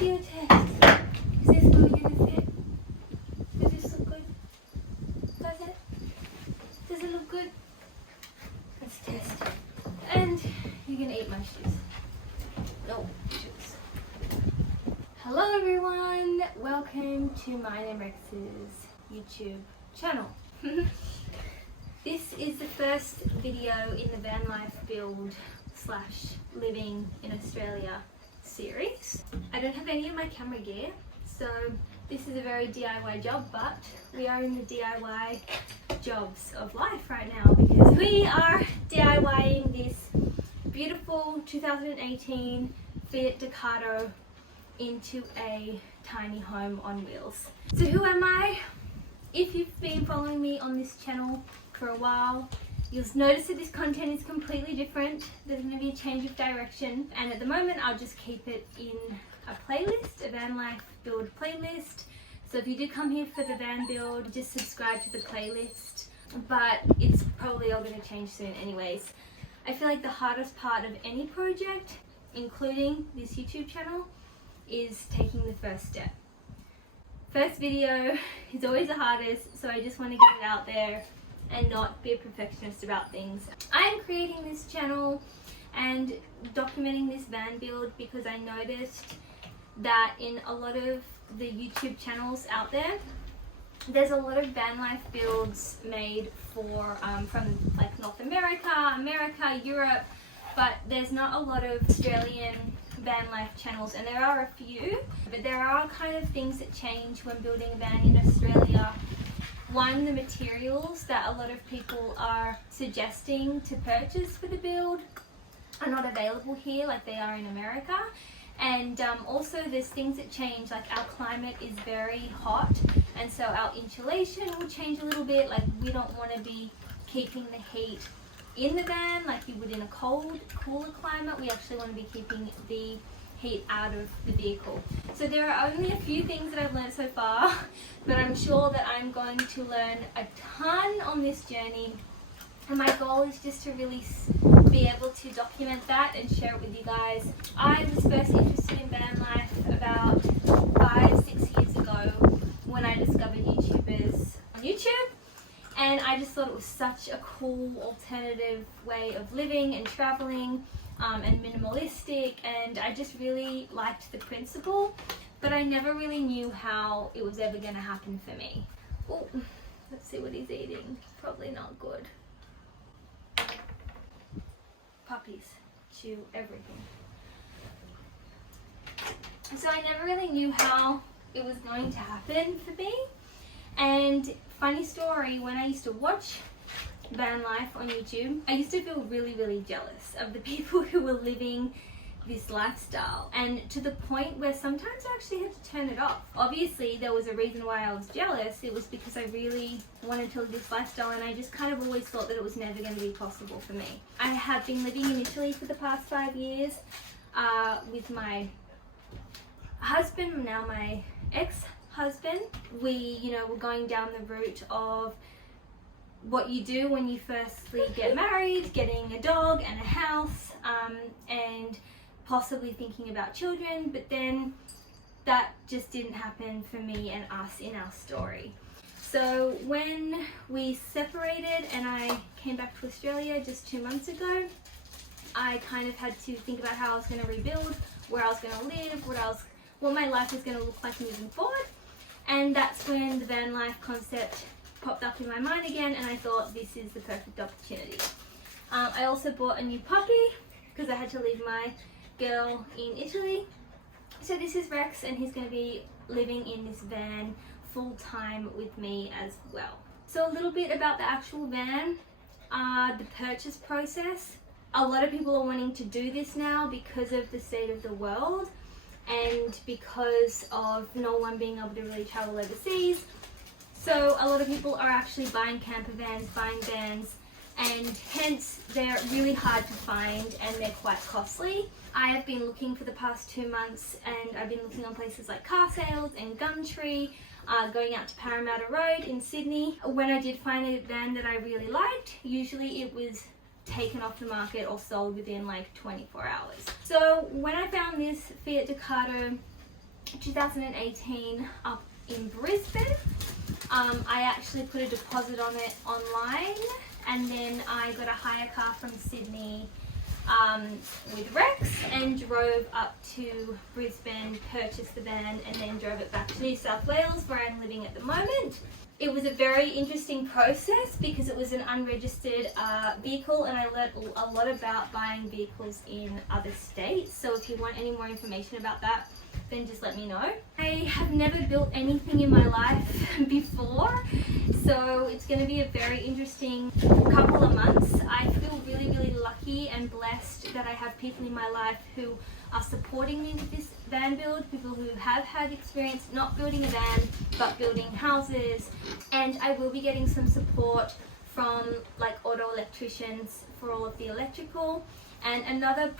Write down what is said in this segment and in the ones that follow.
video test. Is this where we're gonna fit? Does this look good? Does it? Does it look good? Let's test. And you're gonna eat my shoes. No shoes. Hello everyone! Welcome to mine and Rex's YouTube channel. This is the first video in the van life build / living in Australia series. I don't have any of my camera gear, so this is a very DIY job, but we are in the DIY jobs of life right now because we are DIYing this beautiful 2018 Fiat Ducato into a tiny home on wheels. So who am I? If you've been following me on this channel for a while, you'll notice that this content is completely different. There's going to be a change of direction, and at the moment I'll just keep it in a playlist, a van life build playlist. So if you do come here for the van build, just subscribe to the playlist, but it's probably all going to change soon anyways. I feel like the hardest part of any project, including this YouTube channel, is taking the first step. First video is always the hardest, so I just want to get it out there and not be a perfectionist about things. I'm creating this channel and documenting this van build because I noticed that in a lot of the YouTube channels out there, there's a lot of van life builds made for from like North America, Europe, but there's not a lot of Australian van life channels, and there are a few, but there are kind of things that change when building a van in Australia. One, the materials that a lot of people are suggesting to purchase for the build are not available here like they are in America. And also there's things that change, like our climate is very hot, and so our insulation will change a little bit. Like we don't want to be keeping the heat in the van like you would in a cold, cooler climate. We actually want to be keeping the heat out of the vehicle. So there are only a few things that I've learned so far, but I'm sure that I'm going to learn a ton on this journey, and my goal is just to really be able to document that and share it with you guys. I was first interested in van life about 5-6 years ago when I discovered YouTubers on YouTube, and I just thought it was such a cool alternative way of living and traveling, and minimalistic, and I just really liked the principle, but I never really knew how it was ever going to happen for me. Oh, let's see what he's eating. Probably not good. Puppies chew everything. So I never really knew how it was going to happen for me. And funny story, when I used to watch van life on YouTube, I used to feel really jealous of the people who were living this lifestyle, and to the point where sometimes I actually had to turn it off. Obviously there was a reason why I was jealous. It was because I really wanted to live this lifestyle, and I just kind of always thought that it was never going to be possible for me. I have been living in Italy for the past 5 years with my husband, now my ex-husband. We, were going down the route of what you do when you firstly get married, getting a dog and a house, and possibly thinking about children, but then that just didn't happen for me and us in our story. So when we separated and I came back to Australia just 2 months ago, I kind of had to think about how I was going to rebuild, where I was going to live, what my life was going to look like moving forward, and that's when the van life concept popped up in my mind again, and I thought this is the perfect opportunity. I also bought a new puppy because I had to leave my girl in Italy. So this is Rex, and he's going to be living in this van full time with me as well. So a little bit about the actual van, the purchase process. A lot of people are wanting to do this now because of the state of the world and because of no one being able to really travel overseas. So a lot of people are actually buying camper vans, buying vans, and hence they're really hard to find and they're quite costly. I have been looking for the past 2 months, and I've been looking on places like Car Sales and Gumtree, going out to Parramatta Road in Sydney. When I did find a van that I really liked, usually it was taken off the market or sold within like 24 hours. So when I found this Fiat Ducato 2018 up in Brisbane. I actually put a deposit on it online, and then I got a hire car from Sydney with Rex and drove up to Brisbane, purchased the van, and then drove it back to New South Wales where I'm living at the moment. It was a very interesting process because it was an unregistered vehicle, and I learnt a lot about buying vehicles in other states. So if you want any more information about that, then just let me know. I have never built anything in my life before, so it's going to be a very interesting couple of months. I feel really, really lucky and blessed that I have people in my life who are supporting me with this van build, people who have had experience not building a van but building houses, and I will be getting some support from like auto electricians for all of the electrical. And another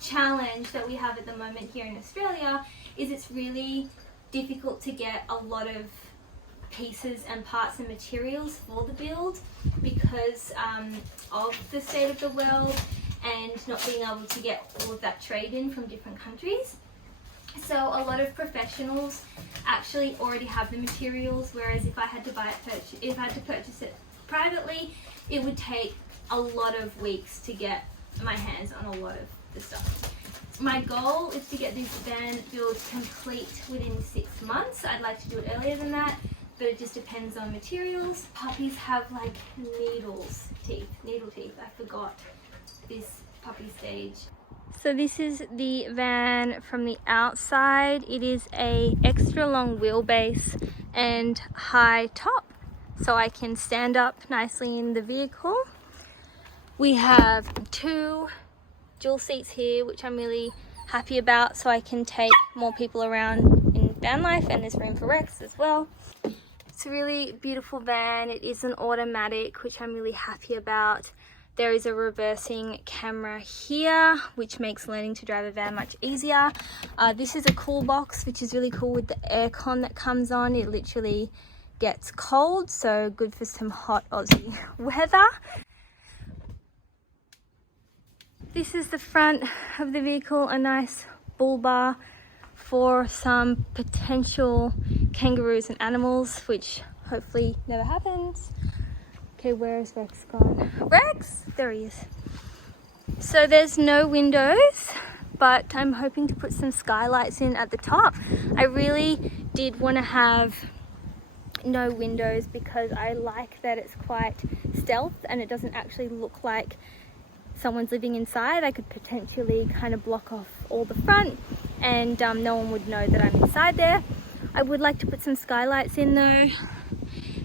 challenge that we have at the moment here in Australia is it's really difficult to get a lot of pieces and parts and materials for the build because of the state of the world and not being able to get all of that trade in from different countries. So a lot of professionals actually already have the materials, whereas if I had to purchase it privately, it would take a lot of weeks to get my hands on a lot of the stuff. My goal is to get this van build complete within 6 months. I'd like to do it earlier than that, but it just depends on materials. Puppies have like needle teeth. I forgot this puppy stage. So this is the van from the outside. It is a extra long wheelbase and high top, so I can stand up nicely in the vehicle. We have 2 dual seats here, which I'm really happy about, so I can take more people around in van life, and there's room for Rex as well. It's a really beautiful van. It is an automatic, which I'm really happy about. There is a reversing camera here, which makes learning to drive a van much easier. This is a cool box, which is really cool with the aircon that comes on. It literally gets cold, so good for some hot Aussie weather. This is the front of the vehicle, a nice bull bar for some potential kangaroos and animals, which hopefully never happens. Okay, where is Rex gone? Rex! There he is. So there's no windows, but I'm hoping to put some skylights in at the top. I really did want to have no windows because I like that it's quite stealth and it doesn't actually look like someone's living inside. I could potentially kind of block off all the front and no one would know that I'm inside there. I would like to put some skylights in though.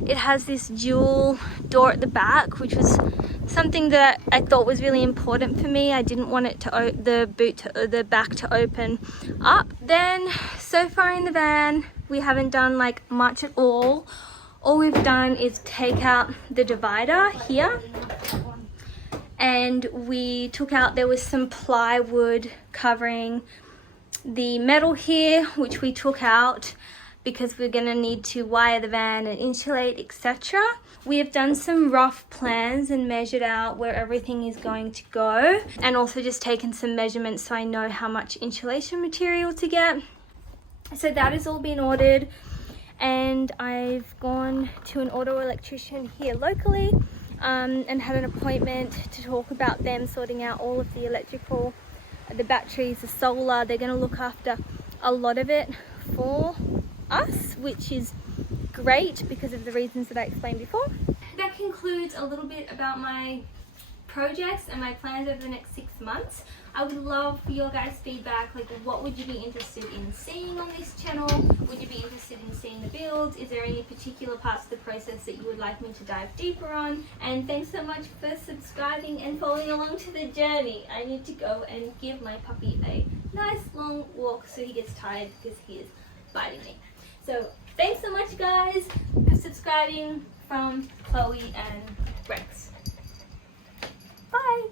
It has this dual door at the back, which was something that I thought was really important for me. I didn't want it to the back to open up. Then so far in the van we haven't done like much at all. All we've done is take out the divider here, and we took out, there was some plywood covering the metal here, which we took out because we're going to need to wire the van and insulate, etc. We have done some rough plans and measured out where everything is going to go, and also just taken some measurements so I know how much insulation material to get. So that has all been ordered, and I've gone to an auto electrician here locally and had an appointment to talk about them sorting out all of the electrical, the batteries, the solar. They're going to look after a lot of it for us, which is great because of the reasons that I explained before. That concludes a little bit about my projects and my plans over the next 6 months. I would love for your guys' feedback, like what would you be interested in seeing on this channel? Would you be interested in seeing the build? Is there any particular parts of the process that you would like me to dive deeper on? And thanks so much for subscribing and following along to the journey. I need to go and give my puppy a nice long walk so he gets tired because he is biting me. So thanks so much guys for subscribing, from Chloe and Rex. Bye!